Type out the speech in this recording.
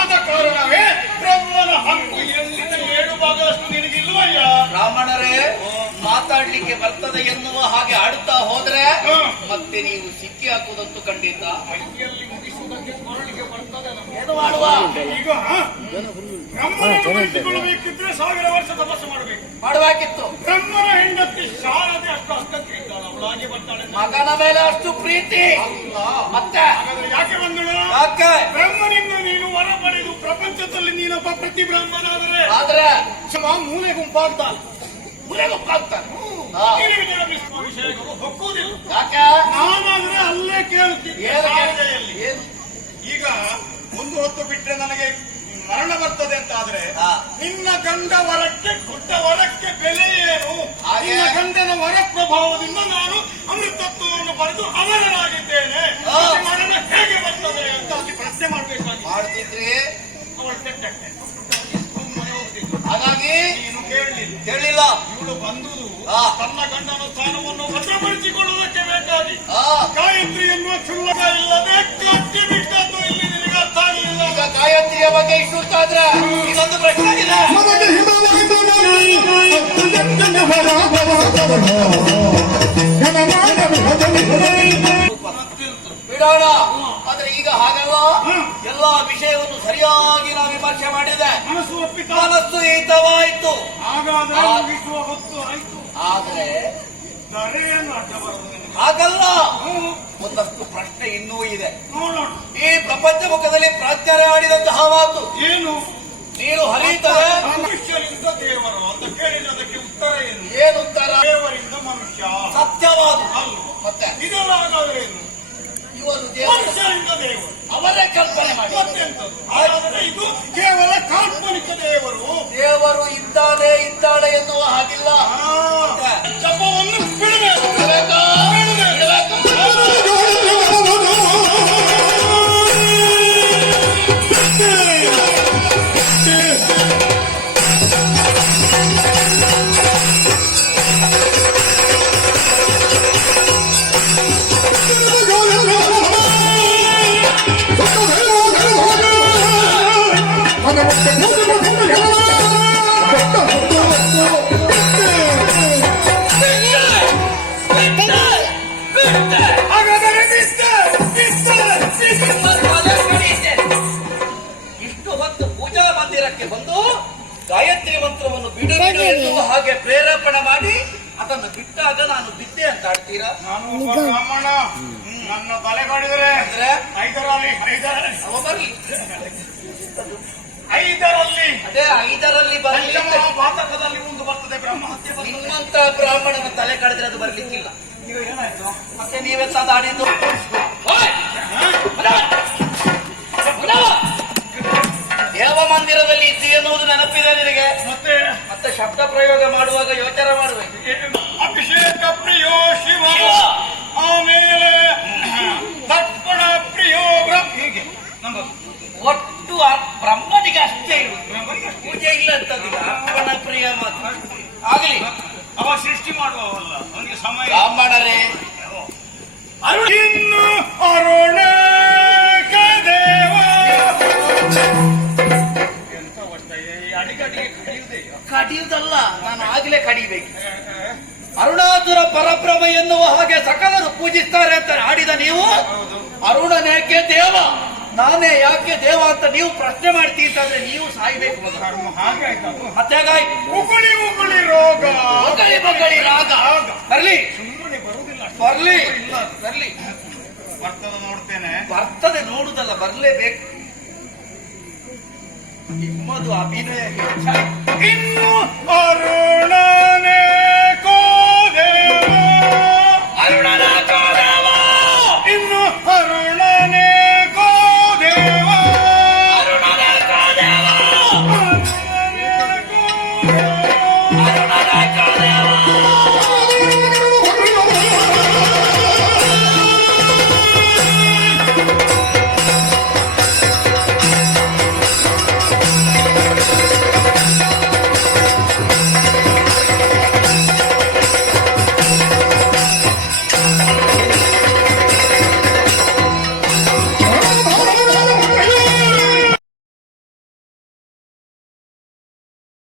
ಆದ ಕಾರಣವೇ ಬ್ರಹ್ಮನ ಹಕ್ಕು ಎಲ್ಲಿನ 7 ಭಾಗದಷ್ಟು ನಿನಗಿಲ್ವಯ್ಯ. ಬ್ರಾಹ್ಮಣರೇ, ಮಾತಾಡ್ಲಿಕ್ಕೆ ಬರ್ತದೆ ಎನ್ನುವ ಹಾಗೆ ಆಡುತ್ತಾ ಹೋದ್ರೆ ಮತ್ತೆ ನೀವು ಸಿಕ್ಕಿ ಹಾಕುವುದಂತೂ ಖಂಡಿತ. ಕೈಯಲ್ಲಿ ಮುಗಿಸುವುದಕ್ಕೆ ಕೊರಳಿಗೆ ಬರ್ತದೆ. ಏನು ಮಾಡುವ? ಈಗ ಬ್ರಹ್ಮನನ್ನು ಉಳಿಸಿಕೊಳ್ಳಬೇಕಿದ್ರೆ 1000 ವರ್ಷ ತಪಸ್ಸು ಮಾಡಬೇಕಿತ್ತು. ಬ್ರಹ್ಮನ ಹೆಂಡತಿ ಶಾರದೆ ಅಷ್ಟು ಅಷ್ಟಕ್ಕೆ ಇದ್ದಾಳೆ, ಅವಳಾಗಿ ಬರ್ತಾಳೆ. ಮಗನ ಮೇಲೆ ಅಷ್ಟು ಪ್ರೀತಿ ಮತ್ತೆ ಯಾಕೆ ಬಂದಳು? ಯಾಕೆ? ಬ್ರಹ್ಮನಿಂದ ನೀನು ಹೊರ ಪಡೆದು ಪ್ರಪಂಚದಲ್ಲಿ ನೀನೊಬ್ಬ ಪ್ರತಿ ಬ್ರಾಹ್ಮಣಾದರೆ ಆದ್ರೆ ಮೂಲೆ ಗುಂಪಾಗ್ತಾನೆ. ವಿಷಯಗಳು ಹೊಕ್ಕುವುದಿಲ್ಲ. ಯಾಕೆ? ನಾನಾದ್ರೆ ಅಲ್ಲೇ ಕೇಳುತ್ತಿದ್ದೆ. ಈಗ ಒಂದು ಹೊತ್ತು ಬಿಟ್ರೆ ನನಗೆ ಮರಣ ಬರ್ತದೆ ಅಂತ ಆದ್ರೆ ನಿನ್ನ ಗಂಡ ವರಕ್ಕೆ ದೊಡ್ಡ ವರಕ್ಕೆ ಬೆಲೆ ಏನು? ನಿನ್ನ ಗಂಡನ ವರ ಪ್ರಭಾವದಿಂದ ನಾನು ಅಮೃತತ್ವವನ್ನು ಪಡೆದು ಅಮರನಾಗಿದ್ದೇನೆ. ಮರಣ ಹೇಗೆ ಬರ್ತದೆ ಅಂತ ಅಲ್ಲಿ ಪ್ರಶ್ನೆ ಮಾಡಬೇಕಾಗಿ ಮಾಡ್ತಿದ್ರಿ. ಅವಳು ತೆಟ್ಟೆ ಹಾಗಾಗಿ ನೀನು ಕೇಳಿಲ್ಲ. ಇವಳು ಬಂದುದು ತನ್ನ ಗಂಡನ ಸ್ಥಾನವನ್ನು ಭದ್ರಪಡಿಸಿಕೊಳ್ಳುವುದಕ್ಕೆ ಬೇಕಾಗಿ ಗಾಯತ್ರಿ ಎನ್ನುವ ಕ್ಷುಲ್ಲಕ ಇಲ್ಲದೆ ಕಟ್ಟಿ ಬಿಟ್ಟದ್ದು ಇಲ್ಲಿ ನಿನಗೆ ಅರ್ಥ ಆಗಲಿಲ್ಲ. ಈಗ ಗಾಯತ್ರಿಯ ಬಗ್ಗೆ ಇಷ್ಟು ಆದ್ರೆ ಇದೊಂದು ಪ್ರಶ್ನೆ ಆಗಿದೆ. ಬಿಡೋಣ. ಆದ್ರೆ ಈಗ ಹಾಗಲ್ಲ. ಎಲ್ಲಾ ವಿಷಯವನ್ನು ಸರಿಯಾಗಿ ನಾವು ವಿಮರ್ಶೆ ಮಾಡಿದೆ. ಮನಸ್ಸು ಹಿತವಾಯಿತು. ಆದ್ರೆ ಹಾಗಲ್ಲ, ಒಂದಷ್ಟು ಪ್ರಶ್ನೆ ಇನ್ನೂ ಇದೆ. ಈ ಪ್ರಪಂಚ ಮುಖದಲ್ಲಿ ಪ್ರಾಜ್ಞರೆ ಆಡಿದಂತಹ ಮಾತು ಏನು? ನೀರು ಹರಿಯುತ್ತದೆ ಮನುಷ್ಯರಿಂದ ದೇವರು ಅಂತ ಕೇಳಿದಕ್ಕೆ ಉತ್ತರ ಏನು? ಏನು ಉತ್ತರ? ದೇವರಿಂದ ಮನುಷ್ಯ. ಸತ್ಯವಾದ ಅಲ್ಲ ಮತ್ತೆ ಇದೆಲ್ಲ ಹಾಗಾದ್ರೆ ಏನು? ಇವರು ಮನುಷ್ಯರಿಂದ ದೇವರು ಅವರೇ ಕಲ್ಪನೆ ಮಾಡಿ ಮತ್ತೆಂತದ್ದು? ಹಾಗಾದ್ರೆ ಇದು ಕೇವಲ ಕಾಲ್ಪನಿಕ ದೇವರು. ದೇವರು ಇದ್ದಾಳೆ ಎನ್ನುವ ಹಾಗಿಲ್ಲ. ಜಪವನ್ನು ಬಿಡಬೇಕು. ಇಷ್ಟು ಹೊತ್ತು ಪೂಜಾ ಮಂದಿರಕ್ಕೆ ಬಂದು ಗಾಯತ್ರಿ ಮಂತ್ರವನ್ನು ಬಿಡು ಎನ್ನುವ ಹಾಗೆ ಪ್ರೇರೇಪಣೆ ಮಾಡಿ ಅದನ್ನು ಬಿಟ್ಟಾಗ ನಾನು ಬಿದ್ದೆ ಅಂತ ಆಡ್ತೀರಾ? ನಾನು ಒಬ್ಬ ಬ್ರಾಹ್ಮಣ. ನನ್ನ ತಲೆ ಕಾಡಿದರೆ ಅಂದ್ರೆ ಐದರಲ್ಲಿ ಅದೇ 5ರಲ್ಲಿ ಬರಲಿ. ಪಾತಕದಲ್ಲಿ ಮುಂದೆ ಬರ್ತದೆ ಬ್ರಹ್ಮಹತ್ಯೆ. ನಿಮ್ಮಂತ ಬ್ರಾಹ್ಮಣನ ತಲೆ ಕಡಿದ್ರೆ ಅದು ಬರ್ಲಿಕ್ಕಿಲ್ಲ. ಏನಾಯ್ತು? ಮತ್ತೆ ನೀವೆಂತ ಆಡಿದ್ದು? ದೇವ ಮಂದಿರದಲ್ಲಿ ಇದ್ದು ಎನ್ನುವುದು ನೆನಪಿದೆ ನಿನಗೆ? ಮತ್ತೆ ಶಬ್ದ ಪ್ರಯೋಗ ಮಾಡುವಾಗ ಯೋಚನೆ ಮಾಡಬೇಕು. ಅಭಿಷೇಕ ಪ್ರಿಯೋ ಶಿವ, ಆಮೇಲೆ ತರ್ಪಣ ಪ್ರಿಯೋ ಹೀಗೆ ಒಟ್ಟು ಬ್ರಹ್ಮನಿಗೆ ಅಷ್ಟೇ ಪೂಜೆ ಇಲ್ಲ ಅಂತದಿಲ್ಲ. ಅರ್ಪಣ ಪ್ರಿಯ ಮಾತ್ರ ಆಗಲಿ. ಅವ ಸೃಷ್ಟಿ ಮಾಡುವವಲ್ಲ, ಅವನಿಗೆ ಸಮಯ. ಬ್ರಾಹ್ಮಣರೇ, ಇನ್ನು ಅರುಣ ದೇವ ಎಂತ ಒಟ್ಟಯ್ಯ ಈ ಅಡಿಗಡಿಗೆ ಕಡಿಯುವುದಲ್ಲ, ನಾನು ಆಗ್ಲೇ ಕಡಿಬೇಕು. ಅರುಣಾಸುರ ಪರಬ್ರಹ್ಮ ಎನ್ನುವ ಹಾಗೆ ಸಕಲರು ಪೂಜಿಸ್ತಾರೆ ಅಂತ ಆಡಿದ ನೀವು ಅರುಣನೇಕೆ ದೇವ, ನಾನೇ ಯಾಕೆ ದೇವ ಅಂತ ನೀವು ಪ್ರಶ್ನೆ ಮಾಡ್ತೀಂತಾದ್ರೆ ನೀವು ಸಾಯ್ಬೇಕು. ಹಾಗೆ ಆಯ್ತು. ಮತ್ತೆ ಹೇಗಾಯ್ತು? ಉಗುಳಿ ರೋಗ, ಬಗಳಿ ರಾಗ ಬರ್ಲಿ. ಸುಮ್ಮನೆ ಬರುವುದಿಲ್ಲ. ಬರ್ಲಿ ಬರ್ತದೆ ನೋಡ್ತೇನೆ. ಬರ್ತದೆ ನೋಡುದಲ್ಲ, ಬರ್ಲೇಬೇಕು. ನಿಮ್ಮದು ಅಭಿನಯ ಹೆಚ್ಚಾಯ್ತು. ಇನ್ನು ಅರುಣನೇ